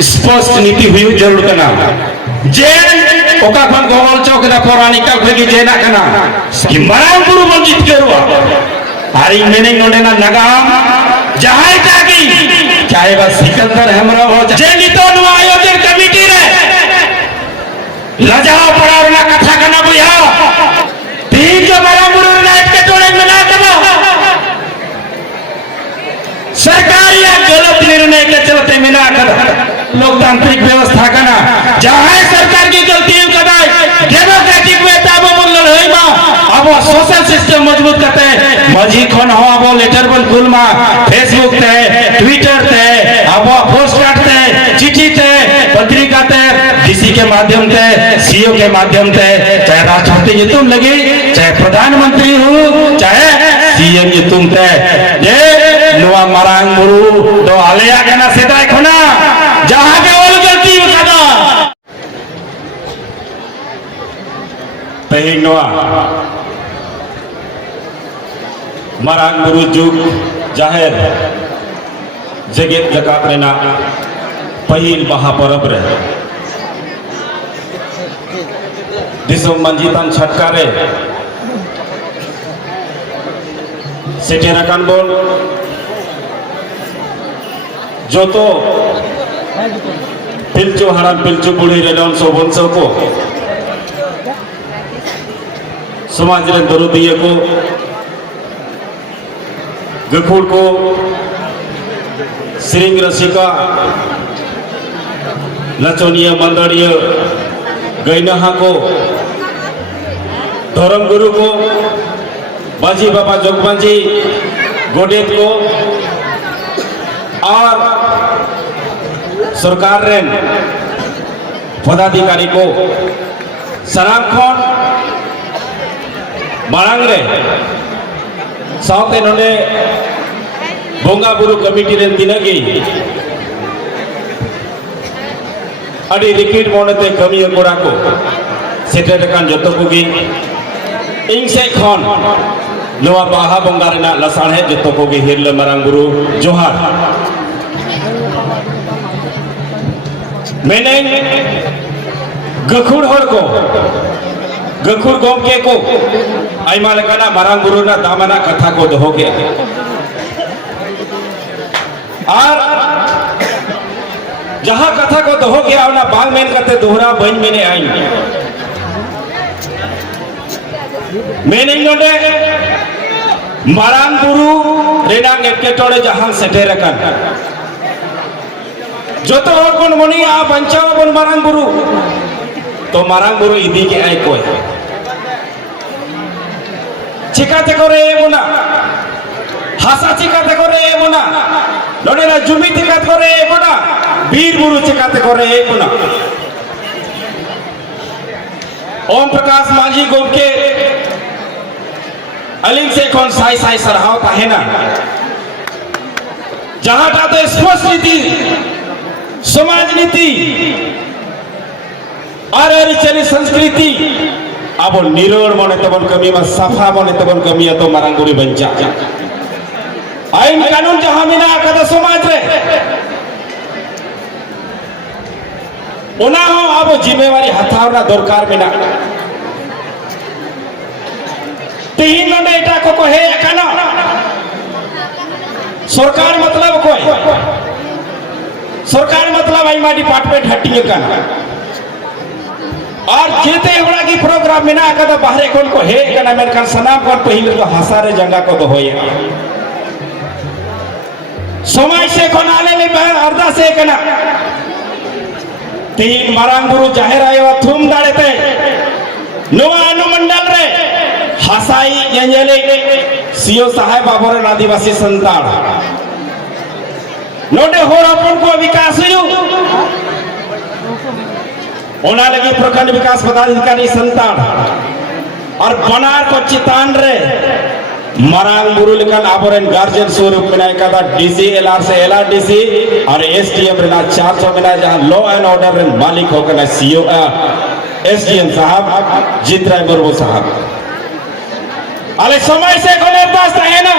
स्पष्ट नीति हुई जरूर करना जे ओका खन गोवल चौक दा पौराणिका भगी जेना कना कि मरांग गुरु बन जीत के रुआ आरी मेने नोडे ना नगाम जहां जागी चाहे बस सिकंदर हमरा हो जे नीतो नु आयोजन कमिटी रे लजाओ पड़ावना कथा कना बुया तीन जो मरांग गुरु नाइट के तोड़े में ना कबो सरकार या गलत निर्णय के चलते में ना कर लोकतांत्रिक व्यवस्था करना जहां सरकार की गलती कदाई डेमोक्रेटिक वे ताबो बोलल होई बा अब सोशल सिस्टम मजबूत करते मजी खन हो अब लेटर बन कुल मा फेसबुक ते ट्विटर ते अब पोस्ट करते चिट्ठी ते पत्रिका ते डीसी के माध्यम से सीओ के माध्यम से चाहे राष्ट्रपति जी तुम लगी चाहे प्रधानमंत्री हो चाहे सीएम जी तुम ते ये नुआ मरांग गुरु तो आलिया के ना सेदाय खना जहां के ओल गलती कदा तही नुआ मरांग गुरु जुग जाहिर जगत जकात रेना पहिल महापर्व रे दिसम मंजितान छटकारे सेटेराकान बोल जो तो पिलचु हराम पिलचु बुढ़ी रेडन सो वंशों को समाज रे दरुदिये को गखुड़ को सिरिंग रसिका लचोनिया मंदड़िया गैनहा को धर्म गुरु को बाजी बाबा जोगबाजी गोडेत को और सरकार रेन पदाधिकारी को सनाम खन मांग रे साउते नोने बोंगा बुरु कमिटी रेन दिनगी अड़ी रिकीट मोनते कमी कोरा को सेटेर कान जतो कोगी इंग से खन नवा बाहा बोंगा रेना लसाण है जतो कोगी हिरले मरांग गुरु जोहार मैंने गखुड़ हर को गखुड़ गोमके को आइमा लेकाना मरांग गुरु ना दामना कथा को दहो के और जहां कथा को दहो के आवना बांग मेन करते दोहरा बन मेने आई मैंने नोडे मरांग गुरु रेना एटके टोड़े जहां सेटेर रखन जो तो और कौन मनी आ बंचाओ बन मरांग गुरु तो मरांग गुरु इदी के आए कोई चिकाते करे मुना हासा चिकाते करे मुना नोने ना जुमी चिकाते करे मुना वीर गुरु चिकाते करे मुना ओम प्रकाश माझी गोमके अलिंग से कौन साई साई सरहाव है ना जहां जाते स्पष्ट नीति समाज नीति और चली संस्कृति अब निरोड़ मने तबन कमी में सफा मने तबन कमी तो मरांग गुरु बंचा आईन कानून जहां मिना कदा समाज रे ओना हो अब जिम्मेवारी हथावना दरकार मिना तीन नंदे एटा को हे काना सरकार मतलब कोई सरकार मतलब आईमा डिपार्टमेंट हटिए का और जेते हमरा की प्रोग्राम में ना कदा बाहरे कोन को हे कना मेरकान सनाम कोन पहिले तो हसारे जंगा को तो होए समय से कोन आले ले बाहर अर्धा से कना तीन मरांग गुरु जाहिर आयो थुम दाड़ेते नवा अनुमंडल रे हसाई यंजले सीओ साहेब बाबर आदिवासी संतान नोडे होर अपन को विकास हुई ओना लगी प्रखंड विकास पदाधिकारी संतान और बनार को चितान रे मरांग गुरु लेकिन आबोरेन गार्जियन स्वरूप में नाय कदा डीसी एलआर से एलआरडीसी और एसडीएम रे ना 400 में ना जहां लॉ एंड ऑर्डर रे मालिक होकर ना सीओ एसडीएम साहब जीत राय मुर्मू साहब अरे समय से कोने पास है ना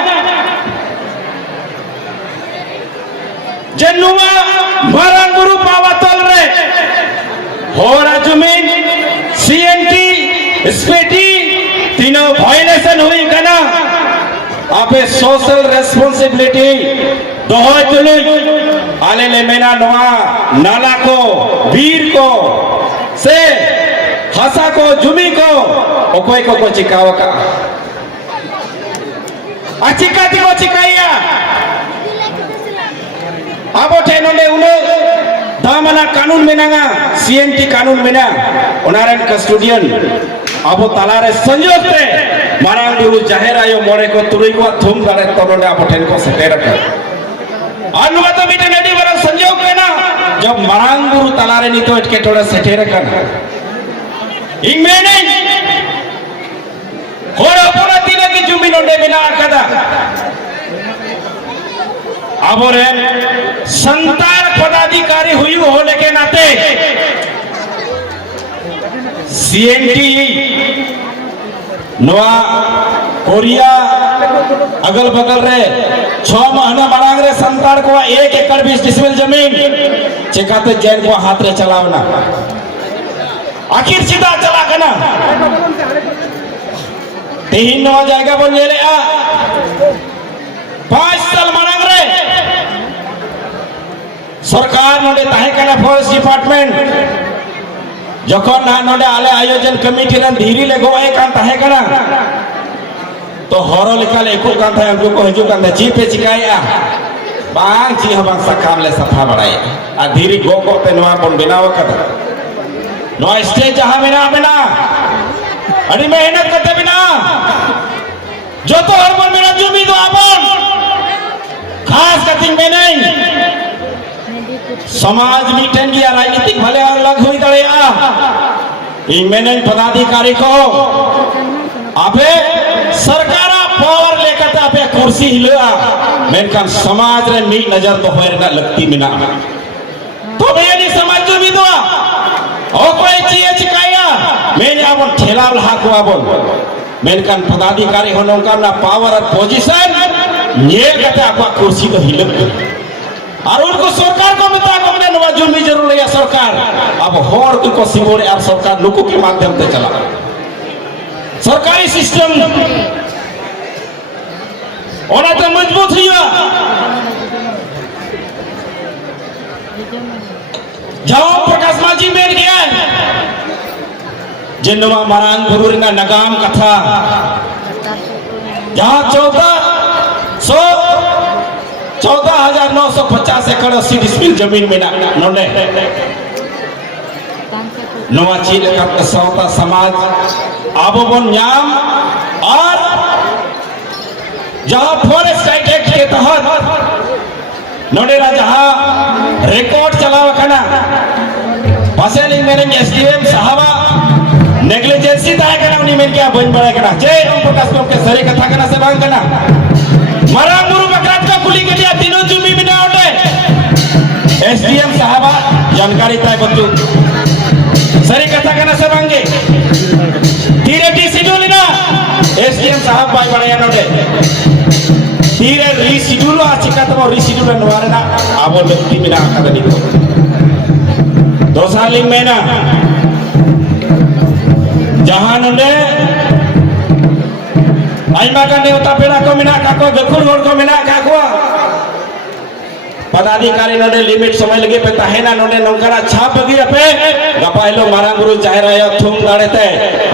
होरा जमीन सीएनटी स्पेटी तीनों वायलेशन हुई कना आपे सोशल रेस्पॉन्सिबिलिटी दोहय तुलुई आले ले मेना नवा नाला को वीर को से हसा को जुमी को ओकोय को चिकावका अचिकाती को चिकाइया अब ठेनोंडे उन्हें दामना कानून मेनागा सीएनटी कानून मेना उनारन कस्टोडियन अब तालारे संयोग ते मारांग गुरु जाहेर आयो मोरे को तुरुई को थुम दारे तोनोंडे अब ठेन को सेटेर कर अनुवाद मिटे नडी बरा संयोग मेना जब मारांग गुरु तालारे नितो इटके थोड़ा सेटेर कर इंगमेने होरा पूरा तीन की जुमिन ओंडे मेना कदा आबोरे संतान पदाधिकारी हुई होने के नाते सीएनटी नवा कोरिया अगल बगल रे 6 महीना मांग रे संतान को 1 एकड़ 20 डिसमिल जमीन चेकाते जैन को हाथ रे चलावना आखिर सीधा चला कना 3 नवा जायगा बोल ले आ 5 साल मांग रे सरकार नोडे ताहे कना फॉरेस्ट डिपार्टमेंट जखन ना नोडे आले आयोजन कमिटी रन धीरी ले गोए कान ताहे कना तो हरो लिखल एको कान थाय हमको को हजू कान जी पे चिकाया बांग जी हम सखाम ले सफा बड़ाई आ धीरी गो को पे नवा बन बनाव कदा नो स्टेज जहां मेना अड़ी मेहनत करते बिना जो तो हर मन मेरा जुमी दो आपन खास कटिंग में नहीं समाज मीटन की राजनीतिक भले अलग हुई दड़िया इनमें पदाधिकारी को आपे सरकारा पावर लेकर आपे कुर्सी हिला मेनकान समाज रे मी नजर तो होए ना लगती मिना तो भैया नहीं समाज जो भी दो ओ कोई चीज चिकाया मैंने आप ठेला हाकुआ बोल मेनकान पदाधिकारी होने का ना पावर और पोजीशन ये कहते आपका कुर्सी तो हिल और उनको सरकार को मिता को ने नवा जुमी जरूर है सरकार अब होर को सिमोरे और सरकार लोगों के माध्यम से चला सरकारी सिस्टम और तो मजबूत हुआ जाओ प्रकाश माजी मेर गया जिन्नवा मारांग गुरुर ना नगाम कथा जहां 14,950 एकड़ 80 डिसमिल जमीन में नोने नवा चील का सौता समाज आबोबन न्याम और जहां फॉरेस्ट राइट एक्ट के तहत नोने जहां रिकॉर्ड चलावा कना पासेलिंग मैंने एसडीएम साहबा नेग्लिजेंसी दाय कना उनी में क्या बन बड़ा कना जय ओम प्रकाश के सरे कथा कना से बांग कना मरा गुरु बकरात का कुली के दिया तीनों जुमी बिना उठे एसडीएम साहबा जानकारी ताय बच्चों सरे कथा कना से बांगे धीरे टी शेड्यूल ना एसडीएम साहब बाय बड़ा उठे धीरे रीशेड्यूल आचिका तो रीशेड्यूल नवारे ना आवो लगती बिना कदा निको 2 साल में ना जहां नोंडे आइमा का नेवता पेड़ा को मिना काको गखुर गोड़ को मिना काको पदाधिकारी नोंडे लिमिट समय लगे पे ताहेना नोंडे नोंकरा छाप बगी अपे गपाइलो मारांग गुरु चाहराया थुम गाड़ेते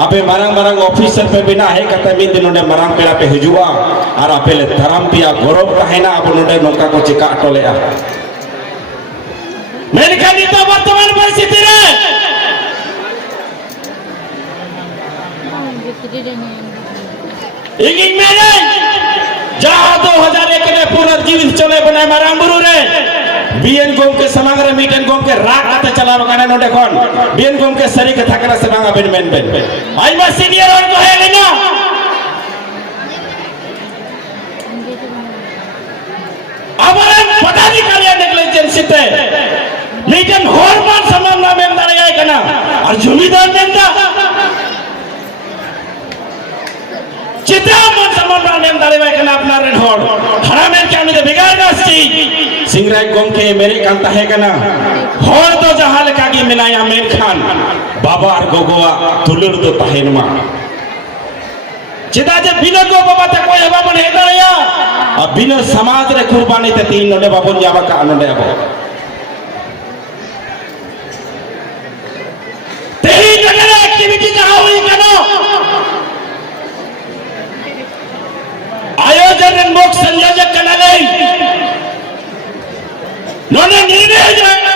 आपे मारांग ऑफिसर पे बिना है कते मिद नोंडे मारांग पेड़ा पे हिजुआ और आपे ले धरम पिया गौरव ताहेना अब नोंडे नोंका को चिका टोलेया मेनका नीतो वर्तमान परिस्थिति रे इंगिंग में जहां 2001 में पुनर्जीवित चले बनाए मारांग गुरु रे बीएन गोम के समांग मीटन गोम के राग आते चला बकाने नोडे कौन बीएन गोम के सरी के थकरा से मांगा बेन आई बस सीनियर और को है लेना हमारे पदाधिकारी नेग्लिजेंसी ते मीटन हॉर्मोन समांगा में दारे आए कना और जुमीदार नेंदा चित्रा मन समांगा में दारे आए कना अपना रेड हॉर्न हरा में क्या में बिगाड़ सी सिंगराय गोमके मेरे कांता है कना होर तो जहां लेका गी मेनाया मेनखान बाबा और गोगोआ तुलुर दो तहेनमा चेदा जे बिना गो बाबा ते कोई हबा बन हे दड़या अब बिना समाज रे कुर्बानी ते तीन नोडे बाबन जावा का नोडे आबो तेही जगह एक्टिविटी जहां हुई कनो आयोजन मुख संयोजक कनाले नोने निर्णय जाना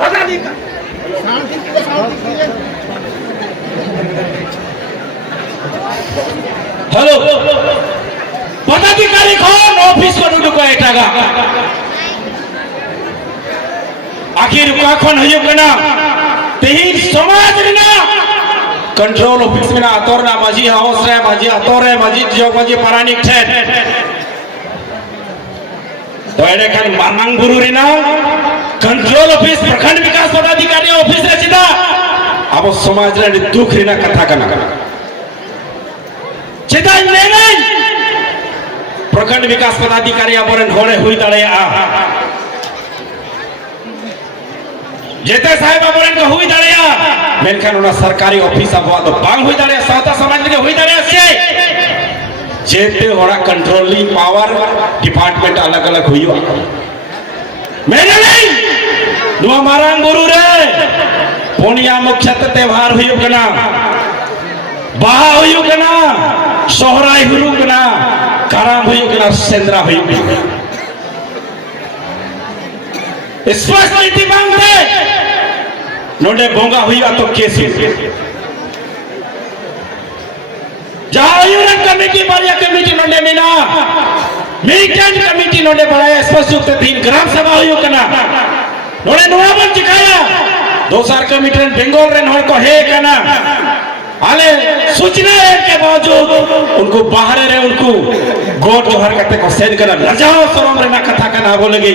पता नहीं हेलो पदाधिकारी कौन ऑफिस को डुडुको एटागा आखिर काखन हयो कना तेही समाज रिना कंट्रोल ऑफिस में ना अतोरना माजी हाउस रे माजी अतोरे माजी जोग माजी पारानिक ठेन तो एडे खान मानंग गुरु रिना कंट्रोल ऑफिस प्रखंड विकास पदाधिकारी ऑफिस रे सीधा अब समाज रे दुख रिना कथा कना चेता नहीं प्रखंड विकास पदाधिकारी आबरन होड़े हुई दाड़े आ जेते साहेब आबरन को हुई दाड़े आ मेनखान उना सरकारी ऑफिस आबवा तो बांग हुई दाड़े सावता समाज के हुई दाड़े से जेते होड़ा कंट्रोलिंग पावर डिपार्टमेंट अलग अलग हुई मेरे नहीं नुआ मारांग गुरु रे पोनिया मुख्य त्योहार हुई कना बाहा हुई कना सोहराय हुई कना काराम हुई कना सेंद्रा हुई स्पष्ट नीति मांगते नोडे बोंगा हुई तो केस जहां यूनियन कमेटी बारिया कमेटी नोडे मिना मीटिंग कमेटी नोडे बढ़ाया स्पष्ट रूप से 3 ग्राम सभा हुई कना नोडे नुआबन चिकाया 2 सार कमेटी बंगाल रे नोड को हे कना आले सूचना के बावजूद उनको बाहर रहे उनको गोट जोहर करते को सेंड करना लजाओ शर्म रे ना कथा करना बोलेगी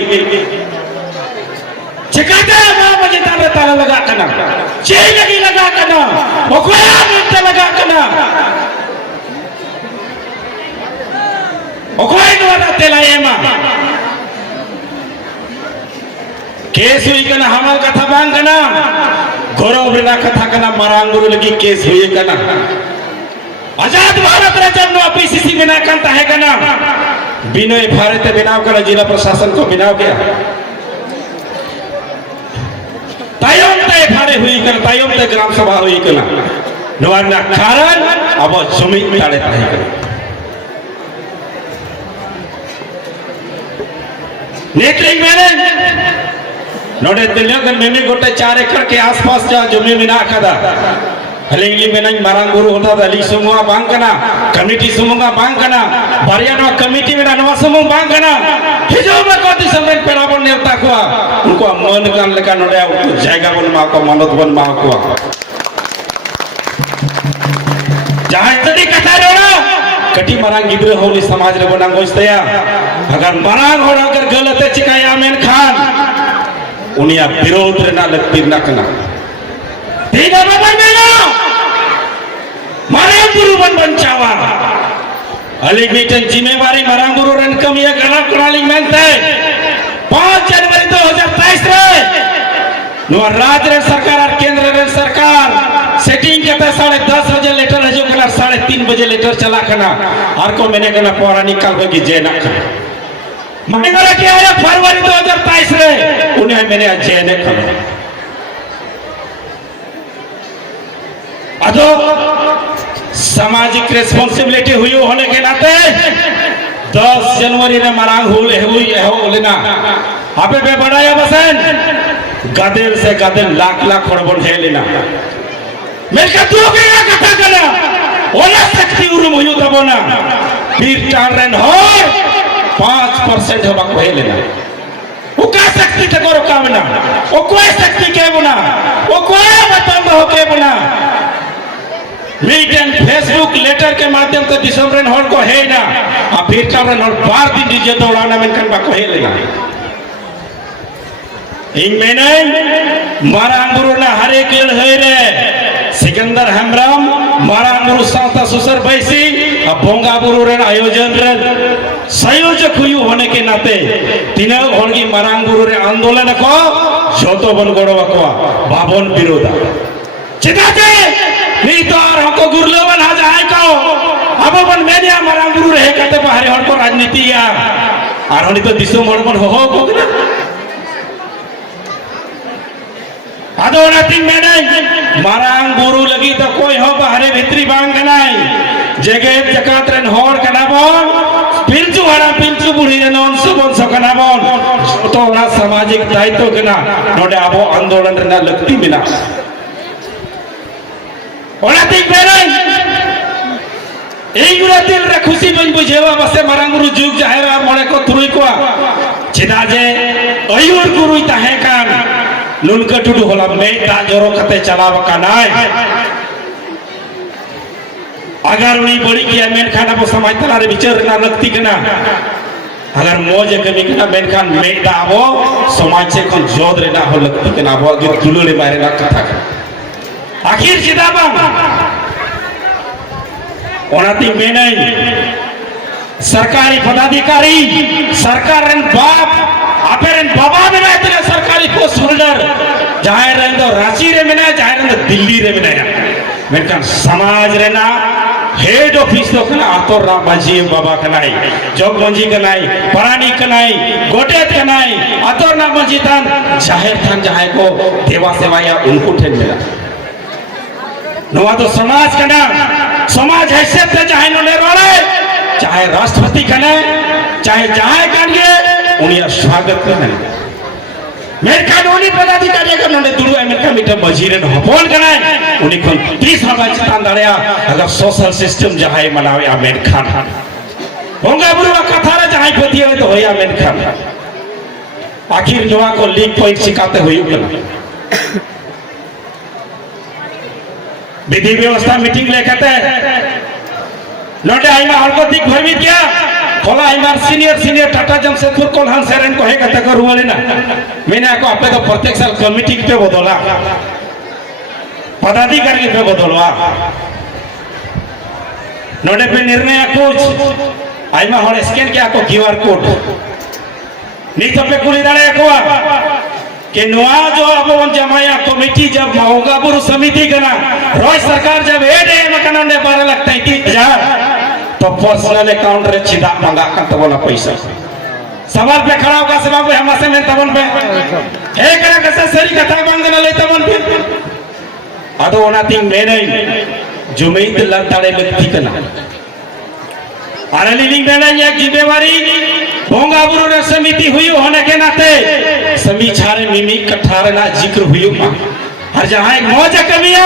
चिकाते मां बजे ताले ताला लगा करना चेई लगी लगा करना ओकोया मिनट लगा करना ओकोई नोना तेला एमा केस हुई कना हमार कथा बांग कना गौरव बिना कथा कना मारांगुरु लगी केस हुई कना आजाद भारत रे जब नो पीसीसी बिना कंता है कना बिनोय भारत बिनाव कना जिला प्रशासन को बिनाव किया तायम तय फारे हुई कना तायम तय ग्राम सभा हुई कना नवाना कारण अब सुमित ताड़े ताहे कना नेकलिंग मैंने नोडे दिल्ली में गोटे 4 एकड़ के आसपास जा जमीन में ना कदा हलेंगली में नहीं मारांगुरु होता था ली सुमुगा बांग कना कमेटी सुमुगा बांग कना बारिया नवा कमेटी में नवा सुमुग बांग कना हिजो में कोती समन पेराबन नेता को उनको मन कान लेका नोडे उनको जायगा बन मा को मनोत बन मा को जहां तदी कथा रोना कटी मारांग गिद्रे होली समाज रे बनांग होस्तया अगर मारांग होड़ा अगर गलत चिकाया मेन खान उनिया विरोध रे ना लगती ना कना तेगा बाबा मेना मारांग गुरु बन बंचावा अली मीटिंग जिम्मेवारी मारांग गुरु रन कमिया कना प्रणाली मानते 5 जनवरी 2023 रे नो राज्य रे सरकार और केंद्र रे सरकार सेटिंग करते 10:30 बजे लेटर हजो कना 3:30 बजे लेटर चला कना और को मैंने कना पौरा निकाल के जे ना मनेगरा के आया फरवरी 2023 रे उन्हें मैंने जेने कना अदो सामाजिक रेस्पॉन्सिबिलिटी हुई होने के नाते 10 जनवरी रे मारांग हुई हो लेना आपे बे बढ़ाया बसन गादेल से गादेल लाख खड़बन है लेना मेरे का तू के कथा करा ओला शक्ति उरुम हुई तबोना पीर टारन हो 5% हबक है लेना वो का शक्ति ते करो काम ना वो कोई शक्ति के बना वो कोई बतंग हो के बना मीडिया फेसबुक लेटर के माध्यम से दिसंबर हॉल को है ना अब फिर टारन हॉल 12 दिन डीजे दौड़ाना में कन बाको है लेना इन मैंने मारांगुरु ना हरे केल है रे सिकंदर हेम्ब्रम मारांगुरु साता सुसर बैसी अब बोंगा गुरु रे आयोजन रे संयोजक हुई होने के नाते तीन होगी मारांग बुरु रे आंदोलन को जोतो बन गड़वा को बाबन विरोधा चिदाते नहीं तो और हमको गुरलेवन आ जाए को अब बन मेनिया मारांग बुरु रे कहते बाहर हर को राजनीति या और होनी तो दिसों मोड़मन हो को ना आदो नाती मैंने मारांग बुरु लगी तो कोई हो बाहरे भीतरी बांग नहीं जगह जकात रन होर कनाबोन पिंचु हरा पिंचु बुढ़ी रे नॉन सबन सकनाबोन तो ना सामाजिक दायित्व कना नोडे आबो आंदोलन रे ना लगती मिला ओनाती मैंने गुरातिल रे खुशी बन बुझेवा बसे मारांग बुरु जुग जाहेरा मोड़े को तुरुई को चिदा जे अयुर गुरुई ताहे कान नुनका टुडू होला में ता जोरो कते चलाव कानाय अगर उनी बड़ी किया मेन खाना वो समाज तला रे विचार ना लगती कना अगर मौज कमी कना मेन खान में दा वो समाज से कौन जोद रे ना हो लगती कना वो अगर दुलोड़े बारे ना कथा कर आखिर जिदाबा ओनाती में नहीं सरकारी पदाधिकारी सरकार रन बाप आपेरन बाबा में ना इतने सरकारी पोस्ट होल्डर जहाँ रहने तो रांची रे में ना जहाँ रहने तो दिल्ली रे में ना मेरे समाज रे ना हेड ऑफिस तो कना आतोर राम बाजी बाबा कनाई जोग मंजी कनाई परानी कनाई गोटेत कनाई आतोर राम मंजी थान जाहिर थान जहाँ को देवा सेवाया उनको ठेल मिला नवा तो समाज कना समाज हैसियत से जहाँ नोले रोले चाहे राष्ट्रपति कने चाहे जहाँ कने उन्हें स्वागत करना मेरे कानूनी पदाधिकारी अगर नोने दुरु अमेरिका मीटर मजीरन हपोन कनाय उन्हें कौन 30 हमारे चितान दाड़िया अगर सोशल सिस्टम जहाँ मनावे अमेरिका होंगे बुरा कथा रे जहाँ पतिया है तो होया अमेरिका आखिर नवा को लीग पॉइंट सिखाते हुए विधि व्यवस्था मीटिंग लेकर नोटे आइमा हल्को दिख भरमित क्या खोला आइमार सीनियर टाटा जमशेदपुर कोल्हान सेरेन को है कहते कर हुआ ना मैंने आपको आपे तो प्रत्येक साल कमिटी पे बदला पदाधिकारी पे बदलवा नोटे पे निर्णय कुछ आइमा हर स्कैन क्या को क्यूआर कोड नहीं तो पे कुली दाड़े को कि नवा जो अब जमाया कमिटी जब महंगा बुरु समिति कना रोज सरकार जब एडे मकान ने 12,33,000 तो पर्सनल अकाउंट रे छिदा मंगा कर तो बोला पैसा सवाल पे खड़ा होगा सब हम से में तबन पे हे करा कसे सरी कथा बांगना ले तबन पे अदो ओनाती में नहीं जुमीद लताड़े व्यक्ति कना अरे लिविंग में नहीं एक जिम्मेवारी भोंगा बुरु रे समिति हुई होने के नाते समीक्षारे मिमी कठारे ना जिक्र हुई हर जहाँ एक मौज कमिया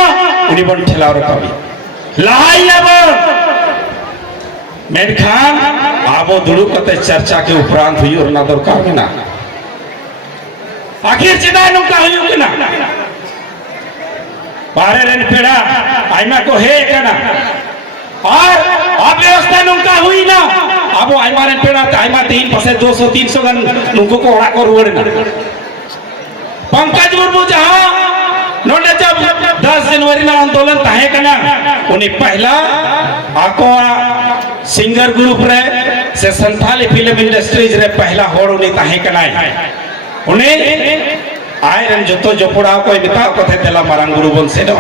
उन्हीं बन ठेलावर कमी लहाई अब मेन खान आबो दुड़ू कते चर्चा के उपरांत हुई और ना दरकार में ना आखिर चिदा नुका हुई कि ना बारे रेन पेड़ा आइमा को है कना और अव्यवस्था नुका हुई ना अब आइमा रेन पेड़ा आइमा 300-200-300 गन नुको को ओड़ा को रुवड़ ना पंकज मुर्मू जहाँ नोटे जब 10 जनवरी ना आंदोलन ताहे कना उन्हें पहला आको सिंगर ग्रुप रे से संथाली फिल्म इंडस्ट्रीज रे पहला होड़ उन्हें ताहे कना उन्हें आयरन जोतो जोपड़ा कोई बिताओ कथे तेला मारांग गुरु बन से ना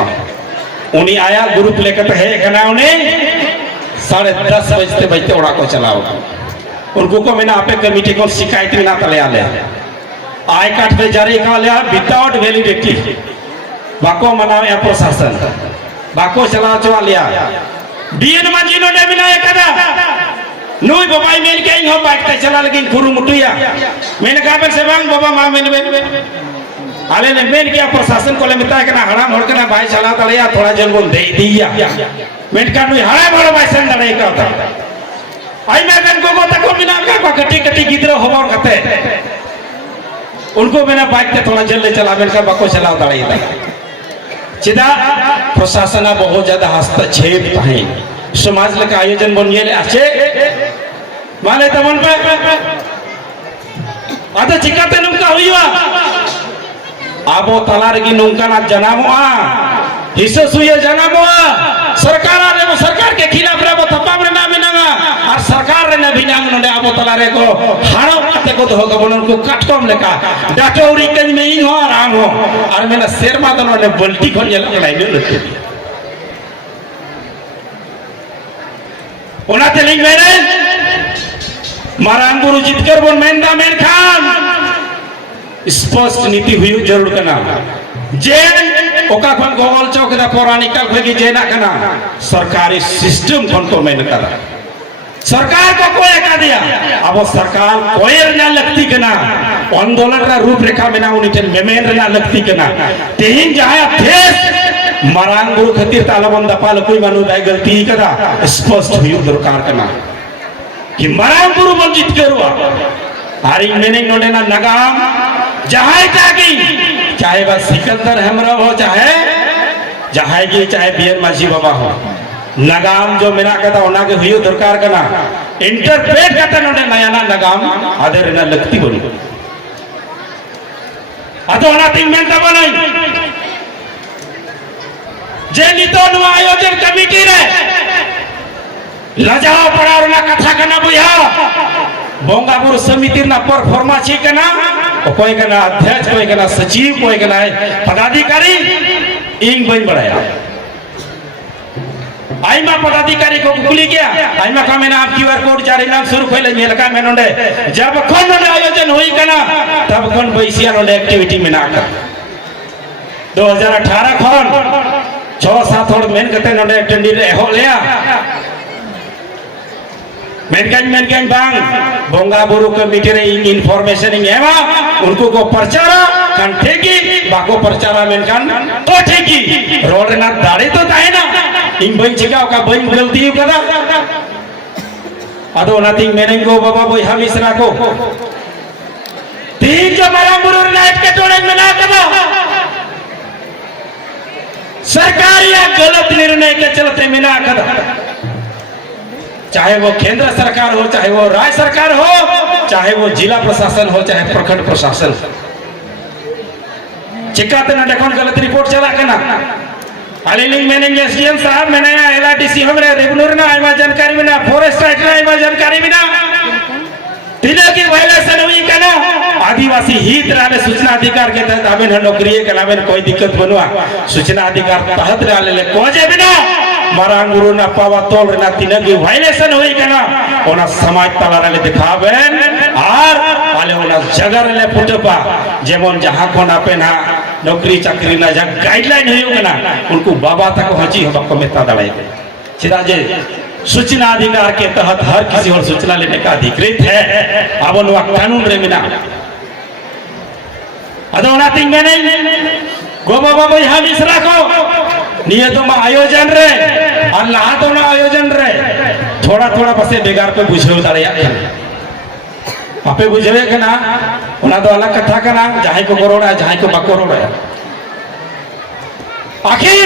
उन्हें आया ग्रुप लेकर है कना उन्हें 10:30 बजते उड़ा को चलाओ उनको को मैंने आपे कमिटी को शिकायत में ना तले आले आय काट पे जारी का लिया विदाउट वैलिडिटी बाको मनाओ या प्रशासन बाको चला चला लिया बीएन मंजिलो ने बिना एकदा नुई बाबाई मेल के हो बाइक ते चला लेकिन गुरु मुटुया मैंने कहा से बांग बाबा मां में आले ने मेन किया प्रशासन को ले मिता है कि हराम होड़ के भाई चला तलिया थोड़ा जन बोल दे दिया मेन का नुई हराम होड़ भाई सन दड़े का था आई मैं गन को तको बिना का कटी कटी गिदरो होबर कते उनको मैंने बाइक ते थोड़ा जल्दी चला मेन का बको चलाओ दड़े था चिदा प्रशासन बहुत ज्यादा हस्तक्षेप है समाज लका आयोजन बनिए आछे माले तमन पे आदा चिकाते नुका हुईवा आबो तलार की नुका ना जनामोआ हिस्से सुये जनामोआ सरकार के खिलाफ रे थप्पा में ना मिनागा और सरकार ने भिनांग नोडे अब तलारे को हाड़ो कते को दो गबन उनको काटकम लेका डाटोरी कन में इन हो आराम हो और मेरा शेरमा तो नोडे बल्टी खोल जला लड़ाई में लड़ते उना तेलिंग मेरे मारांग गुरु जितकर बोल मेंदा मेन खान स्पष्ट नीति हुई जरूर करना जे ओका खन गोगल चौक दा पौराणिक खगी जेना कना सरकारी सिस्टम खन को मेन करा सरकार को कोई का दिया अब सरकार कोई ना लगती कना आंदोलन रा रूपरेखा में ना उनिटन मेमेन ना लगती कना तेहिन जहां देश मारांग गुरु खातिर तालाबंद पाल कोई मानु दाई गलती कदा स्पष्ट हुई दरकार कना कि मारांग गुरु बन जित करुआ हारी मैंने नोडे ना नगाम जहां जागी चाहे बस सिकंदर हेमराव हो चाहे बीएन माझी बाबा हो नगाम जो मेरा कहता होना के हुई दरकार करना इंटरप्रेट करता नोडे नया ना नगाम आधे ना लगती बोली अतो ना तीन मेंटा बनाई जे नितो नु आयोजन कमेटी रे लजाओ पड़ार ना कथा करना बुया बोंगा बुरु समिति ना परफॉर्मेंस ही करना कोई कना अध्यक्ष कोई कना सचिव कोई कना पदाधिकारी इंग बन बढ़ाया आइमा पदाधिकारी को कुली गया आइमा का मैंने आप क्यूआर कोड जारी नाम शुरू खोले मेल का मैं नोडे जब कौन नोडे आयोजन हुई कना तब कौन बैसिया नोडे एक्टिविटी में ना कर 2018 कौन 6-7 और मेन कते नोडे टेंडी रे हो लिया मेनकान बांग बोंगा बुरु कमिटी रे इनफॉरमेशन एमा उनको को प्रचारा कान ठेकी बाको प्रचारा मेनकान तो ठेकी रोड ना दाड़ी तो ताहे ना इन बइन चिका का बइन गलती कदा अदो नथिंग मेनिंग को बाबा बोई हम इसरा को तीन जो मारा बुरु नाइट के टोले में ना कदा सरकार या गलत निर्णय के चलते में ना कदा चाहे वो केंद्र सरकार हो चाहे वो राज्य सरकार हो चाहे वो जिला प्रशासन हो चाहे प्रखंड प्रशासन चिकाते ना देखो गलत रिपोर्ट चला के ना अलीलिंग मैंने एसडीएम साहब मैंने एलआरटीसी हमरे रेवन्यू ना आइमा जानकारी बिना फॉरेस्ट राइट ना आइमा जानकारी बिना तिने की वायलेशन हुई कना आदिवासी हित राले सूचना अधिकार के तहत आवेन नौकरी के लावेन कोई दिक्कत बनवा सूचना अधिकार तहत राले कोजे बिना मारांग गुरु ना पावा तोल ना तिने की वायलेशन हुई कना ओना समाज तला राले दिखावेन और आले ओना जगह राले पुटपा जेमन जहां को ना पेना नौकरी चाकरी ना जहां गाइडलाइन हुई कना उनको बाबा तक हजी हम को मेता दलाई चिदा जे सूचना अधिकार के तहत हर किसी और सूचना लेने का अधिकृत है अब उन कानून रे मिना अदोना तिंग में नहीं गो बाबा भाई हम इस रखो नियतों में आयोजन रे और लाहतों में आयोजन रे थोड़ा थोड़ा बसे बेगार पे बुझे उतारे आपे बुझे के ना उन्हें तो अलग कथा का ना जहाँ को करोड़ा है जहाँ को बकरोड़ा है आखिर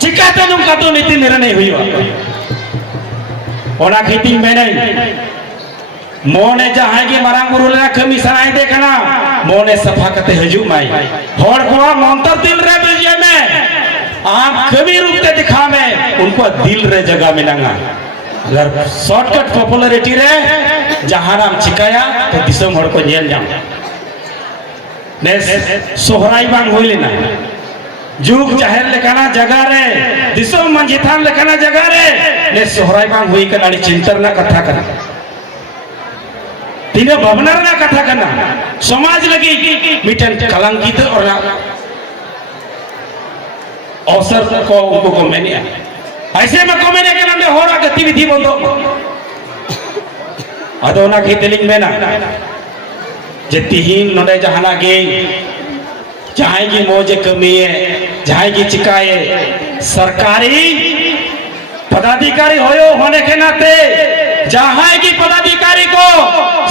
चिकाते नुका तो नीति निर्णय हुई ओना खेती में नहीं मोने जहां की मारांग गुरु ले कमीशन आई देखना मोने सफा कते हजू माई होड़ को मंतर दिल रे बेजे में आम कभी रूप ते दिखा में उनको दिल रे जगह मिलंगा अगर शॉर्टकट पॉपुलैरिटी रे जहां नाम चिकाया तो दिसम होड़ को जेल जाम ने सोहराई बांग होइले ना जुग जाहिर लेकाना जगह रे दिसो मंजिथान लेकाना जगह रे ने सोहराई बांग हुई कनाड़ी चिंतन ना कथा करना तीनों भवनर ना कथा करना समाज लगी मिटन कलंकित और अवसर को उनको मैंने ऐसे में को मैंने के नाम हो रहा गतिविधि बंदो अदोना की तेलिंग में ना जतिहीन नोडे जहाना के जहां की मौजे कमी है जहां की चिकाए सरकारी पदाधिकारी होने के नाते जहां की पदाधिकारी को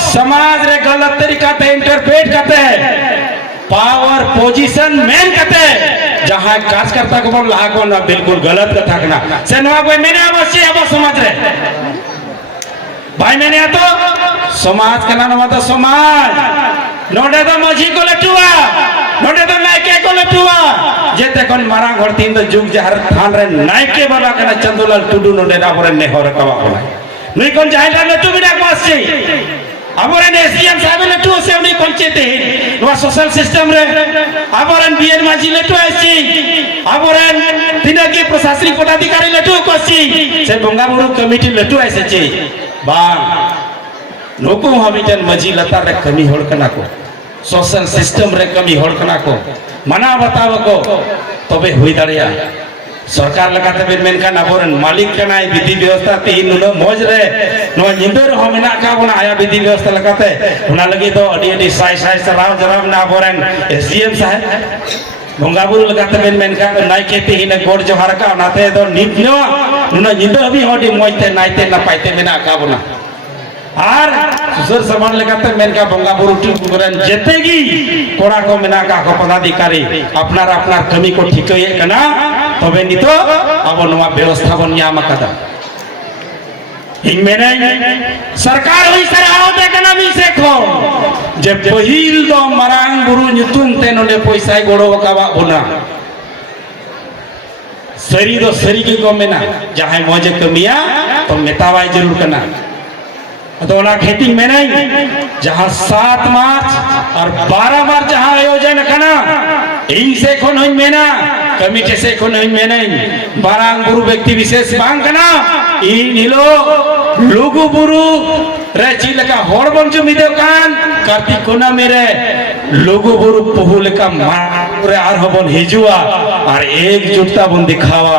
समाज रे गलत तरीका ते इंटरप्रेट करते हैं पावर पोजीशन मेन करते हैं जहां कार्यकर्ता को बोल रहा को ना बिल्कुल गलत कथा करना से नवा कोई मैंने अवश्य अब समझ रहे भाई मैंने तो समाज का नाम तो समाज नोडे तो मझी को लटुआ नोडे तो नायके को लटुआ जेते कोन मारांग हर तीन तो जुग जहर थान रे नायके बाबा कना चंदुलाल टुडू नोडे आबोरे नेहर कवा कोना नुई कोन जाहिला लटु बिना पाससे आबोरे एसडीएम साहब लटु से उनी कोन चेते नुआ सोशल सिस्टम रे आबोरे बीएन माजी लटु आसी आबोरे तिनगी प्रशासनिक पदाधिकारी लटु कोसी से बंगा बुरु कमिटी लटु आसे चे बांग नुकु हमिटन मजी लतार रे कमी होड़ कना को सोशल सिस्टम रे कमी होड़ कना को मना बताव को तबे हुई दाड़िया सरकार लगाते बिन मेनखान आबोरन मालिक कना विधि व्यवस्था ते नुनो मौज रे नो निंदर हो मेना का बना आया विधि व्यवस्था लगाते उना लगी तो अडी अडी साई साई सराव जराव ना आबोरन एसडीएम साहब बंगा बुरु लगाते बिन मेनखान नाई केते हिने गोड़ जोहार का नाते तो नित नो नुनो निंदर भी होडी मौजते नाइते ना पाइते मेना का बना आर सुसर समान लगाते मेनका बंगा बुरु टिपुरन जेतेगी कोड़ा को मेना का को पदाधिकारी अपनार अपनार कमी को ठिकये कना तबे नितो अब नवा व्यवस्था बन याम कदा हिंग मेने सरकार होई सराव दे कना मी सेखो जे पहिल दो मरांग बुरु nyutum ते नोडे पैसा गोड़ो वकावा बोना सरी दो सरी के को मेना जहां मौजे कमिया तो मेतावाई जरूर कना तो ना खेती में नहीं जहां 7 मार्च और 12 मार्च जहां आयोजन करना इन से कौन हुई मेना कमिटी से कौन हुई में नहीं बारांग बुरु व्यक्ति विशेष बांग करना इन हिलो लोगो बुरु रे चिल का होड़ बंजु मिदे कान कार्तिक कोना मेरे लोगो बुरु पहुल का मारे आर हबन हिजुआ और एकजुटता बन दिखावा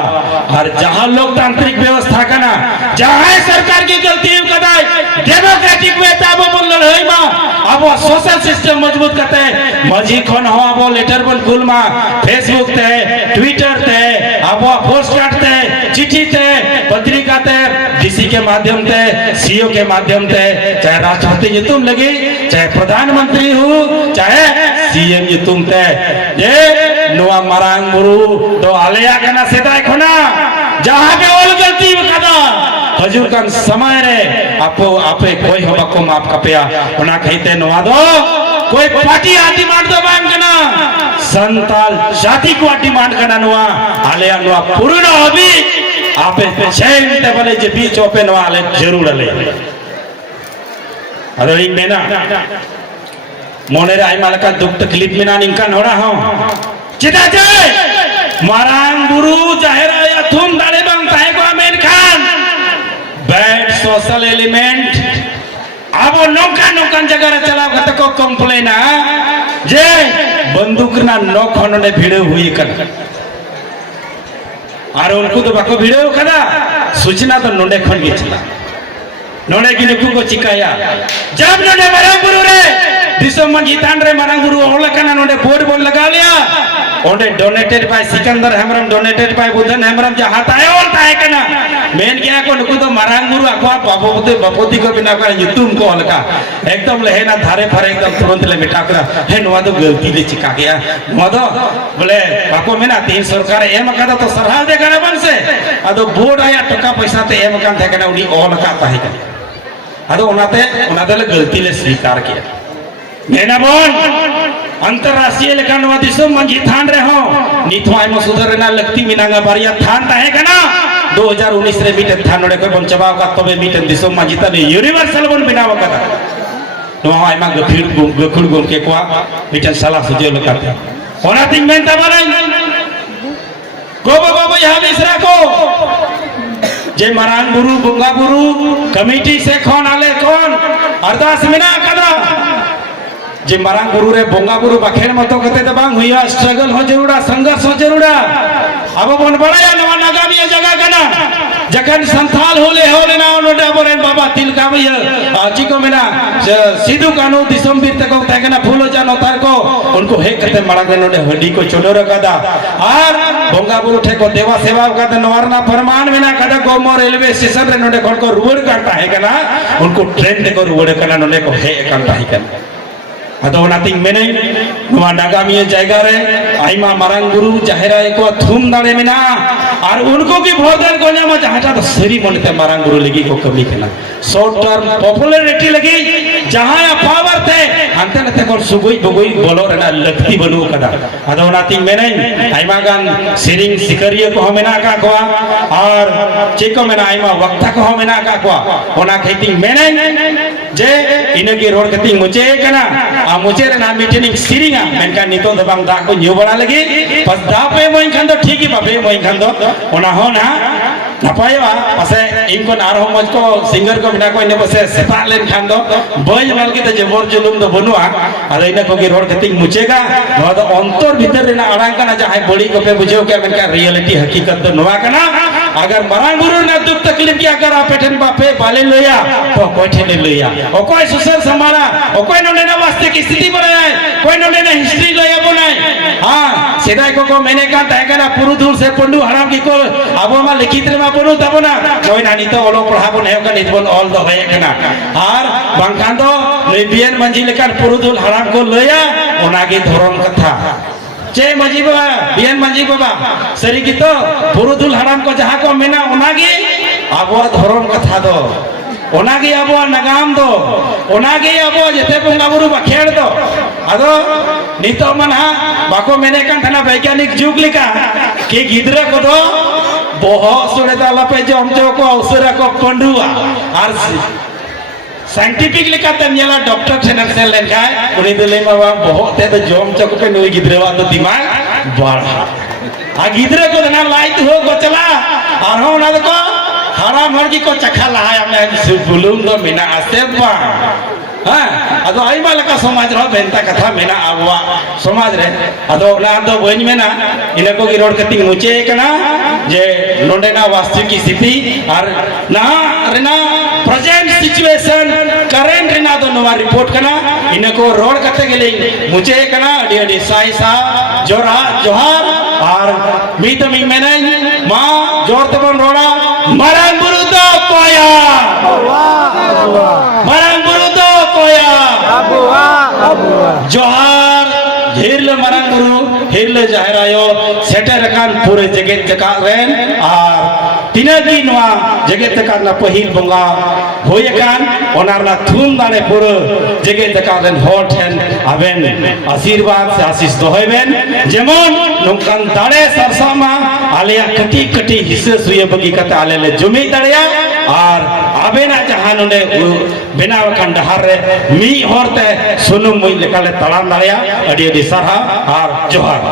और जहां लोकतांत्रिक व्यवस्था करना जहां सरकार की गलती कदाई डेमोक्रेटिक वे ताबो बोल लड़ई मा अब सोशल सिस्टम मजबूत करते मजी खन हो अब लेटर बन कुल मा फेसबुक ते ट्विटर ते अब पोस्ट करते चिट्ठी ते पत्रिका ते डीसी के माध्यम ते सीओ के माध्यम ते चाहे राष्ट्रपति जी तुम लगी चाहे प्रधानमंत्री हो चाहे सीएम जी तुम ते ये नोआ मरांग बुरु तो आलेया कना सेदाय खना जहां के ओल गलती कदा हजूर कान समय रे आपो आपे कोई हबा को माफ कपया ओना कहते नोआ दो कोई पार्टी आदि मार दो बांग कना संताल जाति को डिमांड करना नोआ आलेया नोआ पूर्ण होबी आपे चैन ते बोले जे बीच ओपे नोआ आले जरूर आले अरे इन मेना मोने रे आइमा लका दुख तकलीफ मेना निंका नोड़ा हो चिता जाय मारांग बुरु जाहेरा या थुम दाड़े बांग ताहे को आमेन खान बैड सोशल एलिमेंट अब नौका नौकान जगह रे चलाव कत को कंप्लेन जे बंदूक ना नौ खनने भिड़े हुई कर और उनको तो बाको भिड़े कदा सूचना तो नोडे खन गे चला नोडे की नुकु को चिकाया जब नोडे मारांग बुरु रे दिसम मंजी तान रे मारांग बुरु ओला कना नोडे बोर्ड बोर्ड लगा लिया ओडे donated by Sikandar Hembram donated by Budhan Hembram जहां ताए और ताए कना मेन क्या को नुकु तो मारांग बुरु अकवा बापोती को बिना कर युतुम को हलका एकदम लेहेना धारे फारे एकदम तुरंत ले मिटा कर हे नोआ तो गलती ले चिका गया नोआ तो बोले बाको मेना तीन सरकार एम कदा तो सरहाल दे करे बन से अदो बोर्ड आया टका पैसा ते एम कान थे कना उनी ओलका ताहे कना अदो उनाते ले गलती ले स्वीकार किया मेना बोन अंतरराष्ट्रीय लेखा नवा दिसम मंजी थान रे हो निथवाय म सुधरना लगती मिनांगा बारिया थान ताहे कना 2019 रे मीटन थान नोडे को बन चबाव का तबे मीटन दिसम मंजी तने यूनिवर्सल बन बिनाव कदा नवा आइमा गखुड़ गुम के कोआ मीटन सला सुजो लकाते ओना तिंग मेन तबाराई को बाबा यहां इसरा को जे मरांग बुरु बंगा बुरु कमिटी से कौन आले कौन अरदास मिना कदा जे मरांग बुरु रे बंगा बुरु बाखेर मतो कते त बांग हुइया स्ट्रगल हो जरूरा संघर्ष हो जरूरा अब बन बड़ाया नवा नागामी जगह कना जखन संथाल होले ना ओनोडे बरेन बाबा तिलका भैया आजी को मेना सिद्धू कानू दिसम बीर तक तकना फूलो जानो तार को उनको हे कते मड़ा के नोडे हड्डी को चोडोर कदा आर बंगा बुरु ठे को देवा सेवा कते नवरना फरमान मेना कदा गोमो रेलवे स्टेशन रे नोडे कोन को रुवर करता है कना उनको ट्रेन दे को रुवर कना नोडे को हे करता है कना ᱟᱫᱚ ᱚᱱᱟᱛᱤᱧ ᱢᱮᱱᱟᱹᱧ ᱱᱚᱣᱟ ᱱᱟᱜᱟᱢᱤᱭᱟᱹ ᱡᱟᱭᱜᱟ ᱨᱮ ᱟᱭᱢᱟ ᱢᱟᱨᱟᱝ ᱵᱩᱨᱩ ᱡᱟᱦᱮᱨ ᱟᱭᱳ ᱠᱚ ᱛᱷᱩᱢ ᱫᱟᱲᱮ ᱢᱮᱱᱟᱜᱼᱟ ᱟᱨ ᱩᱱᱠᱩ ᱜᱮ ᱵᱷᱚᱨᱫᱟᱱ ᱠᱚ ᱧᱟᱢᱟ ᱡᱟᱦᱟᱸᱴᱟᱜ ᱫᱚ ᱥᱟᱹᱨᱤ ᱢᱚᱱᱮᱛᱮ ᱢᱟᱨᱟᱝ ᱵᱩᱨᱩ ᱞᱟᱹᱜᱤᱫ ᱠᱚ ᱠᱟᱹᱢᱤ ᱠᱟᱱᱟ ᱥᱚᱨᱴ ᱴᱟর্ম ᱯᱚᱯᱩᱞᱟᱨᱤᱴᱤ ᱞᱟᱹᱜᱤᱫ ᱡᱟᱦᱟᱸᱭᱟᱜ ᱯᱟᱣᱟᱨ ᱛᱮ ᱦᱟᱱᱛᱮ ᱱᱟᱛᱮ ᱠᱷᱚᱱ ᱥᱩᱜᱩᱭ ᱵᱩᱜᱩᱭ ᱵᱚᱞᱚᱜ ᱨᱮᱱᱟᱜ ᱞᱟᱹᱠᱛᱤ ᱵᱟᱹᱱᱩᱜ ᱟᱠᱟᱫᱟ ᱟᱫᱚ ᱚᱱᱟᱛᱤᱧ ᱢᱮᱱᱟᱹᱧ ᱟᱭᱢᱟ ᱜᱟᱱ ᱥᱮᱨᱮᱧ ᱥᱤᱠᱟᱹᱨᱤᱭᱟᱹ ᱠᱚᱦᱚᱸ ᱢᱮᱱᱟᱜ ᱟᱠᱟᱫ ᱠᱚᱣᱟ ᱟᱨ ᱪᱮᱫ ᱠᱚ ᱢᱮᱱᱟ ᱟᱭᱢᱟ ᱵᱚᱠᱛᱟ ᱠᱚᱦᱚᱸ ᱢᱮᱱᱟᱜ ᱟᱠᱟᱫ ᱠᱚᱣᱟ ᱚᱱᱟ ᱠᱷᱟᱹᱛᱤᱨ ᱢᱮᱱᱟᱹᱧ ᱡᱮ ᱤᱱᱟᱹᱜᱮ ᱨᱚᱲ ᱠᱟᱛᱮᱧ ᱢᱩᱪᱟᱹᱫ ᱠᱟᱱᱟ ᱟᱨ ᱢᱩᱪᱟᱹᱫ ᱨᱮᱱᱟᱜ ᱢᱤᱫᱴᱮᱱᱤᱧ ᱥᱮᱨᱮᱧᱟ ᱢᱮᱱᱠᱷᱟᱱ ᱱᱤᱛᱚᱜ ᱫᱚ ᱵᱟᱝ ᱫᱟᱜ ᱠᱚ ᱧᱩ ᱵᱟᱲᱟ ᱞᱟᱹᱜᱤᱫ ᱵᱟᱥ ᱫᱟᱜ ᱯᱮ ᱮᱢᱟᱹᱧ ᱠᱷᱟᱱ ᱫᱚ ᱴᱷᱤᱠ ᱜᱮ ᱵᱟᱯᱮ ᱮᱢᱟᱹᱧ ᱠᱷᱟᱱ ᱫᱚ ᱚᱱᱟ ᱦᱚᱸ ᱱᱟᱦᱟᱜ ᱱᱟᱯᱟᱭᱚᱜᱼᱟ ᱯᱟᱥᱮ ᱤᱧ ᱠᱷᱚᱱ ᱟᱨᱦᱚᱸ ᱢᱚᱡᱽ ᱠᱚ ᱥᱤᱝᱜᱟᱨ ᱠᱚ ᱢᱮᱱᱟᱜ ᱠᱚᱣᱟ ᱤᱱᱟᱹ ᱯᱟᱥᱮ ᱥᱮᱛᱟᱜ ᱞᱮᱱᱠᱷᱟन ᱫᱚ ᱵᱟᱹᱧ ᱮᱢᱟ ᱞᱟᱹᱜᱤᱫ ᱡᱚᱵᱚᱨ ᱡᱩᱞᱩᱢ ᱫᱚ ᱵᱟᱹᱱᱩᱜᱼᱟ ᱟᱫᱚ ᱤᱱᱟᱹ ᱠᱚᱜᱮ ᱨᱚᱲ ᱠᱟᱛᱮᱧ ᱢᱩᱪᱟᱹᱫᱟ ᱱᱚᱣᱟ ᱫᱚ ᱚᱱᱛᱚᱨ ᱵᱷᱤᱛᱟᱹᱨ ᱨᱮᱱᱟᱜ ᱟᱲᱟᱝ ᱠᱟᱱᱟ ᱡᱟᱦᱟᱸᱭ ᱵᱟᱹᱲᱤᱡ ᱠᱚᱯᱮ ᱵᱩᱡᱷᱟᱹᱣ ᱠᱮᱜᱼᱟ ᱢᱮᱱᱠᱷᱟन रियलिटी हकीकत तो नवा करना अगर मरांग गुरु ने दुख तकलीफ की अगर आप ठन बापे बाले लोया तो कोई ठने लोया और कोई सुसर समारा और कोई नोने ना वास्ते की स्थिति बनाए कोई नोने ना हिस्ट्री लोया बनाए हां सेदाय को मैंने कहा तय करना पुरुधुल से पंडू हराम की को अब मा लिखित रे मा बनु तबना नोय नानी तो ओलो पढ़ा बन है का नितबन ऑल द होय कना और बांखान दो लेबियन मंजी लेकर पुरुधुल हराम को लोया ओनागे धरम कथा चे मजी बाबा बियन मजी बाबा सरी की तो पुरुधुल हराम को जहाँ को मेना ओनागे आबो धरम कथा दो ओनागे आबो नगाम दो ओनागे आबो जते बंगा बुरु बाखेड़ दो अदो नितो मना बाको मेने कान थाना वैज्ञानिक जुग लिका के गिदरा को दो बोहो सुने दा लपे जम जो को अवसर को पंडुआ आर साइंटिफिक लेकाते नेला डॉक्टर ठेनन से लेनखाय उनी दो ले बाबा बहुत ते तो जम चक पे नुई गिदरेवा तो दिमाग बड़ा आ गिदरे को ना लाइट हो को चला और हो ना को हरा मर्गी को चखा लहाय हमने बुलुम दो मिना आसे बा हां अदो आइमा लका समाज रो बेंता कथा मेना आबवा समाज रे अदो ना दो बइन मेना इने को गी रोड कति मुचे कना जे नोंडेना वास्तविक स्थिति और ना रेना प्रेजेंट सिचुएशन करेंट रेना दो नवा रिपोर्ट कना इने को रोड कते गेले मुचे कना अडी अडी साई सा जोरा जोहार और मी तो मी मेने मां जोर तबन रोड़ा मरांग बुरु तो कोया मरांग बुरु तो कोया जोहार हिरल मरांग बुरु हिरल जाहिर आयो सेटर कान पूरे जगत जकात रेन और तिनागी नवा जगत जकात ना पहिल बंगा होय कान ओनारना थुम दाने पूरे जगत जकात रेन होट हेन आबेन आशीर्वाद से आशीष दोहबेन जेमन नोकान दाड़े सरसामा आलेया कटी कटी हिस्से सुये बगी कते आलेले जुमी दाड़िया और आबेना जहां नोने बेनाव कान डहार रे मी होरते सुनुम मुई लेकाले तड़ाम दाड़िया अडी अडी सरहा और जोहार।